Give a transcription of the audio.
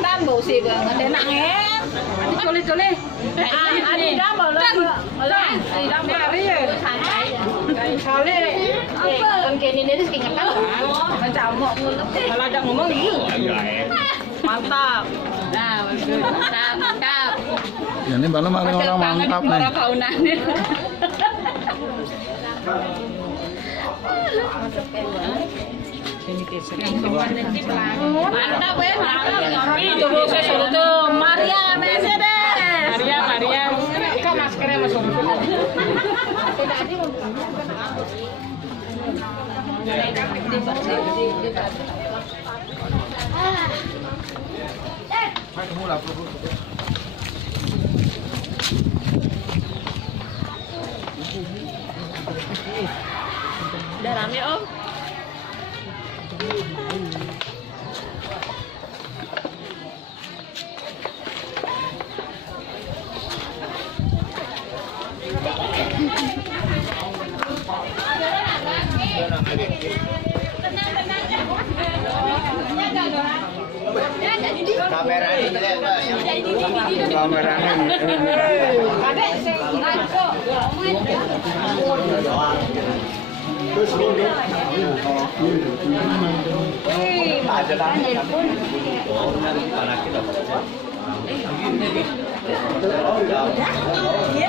dan bau sih nggak enak em. Coli. Adi dah bau lah. Adi dah bau. Santai. Kali apa? Kan kini dia ingat kan? Macam mau mulut. Kalau ada ngomong gitu. Mantap. Nah, bagus. Mantap. Ya ini malam ada orang mantap nih. Orang kaunannya. Mantap ya, mantap. Itu saya suruh tuh Maria Mercedes. Maria. Kau maskernya masuk dulu. Udah rame om. Iya,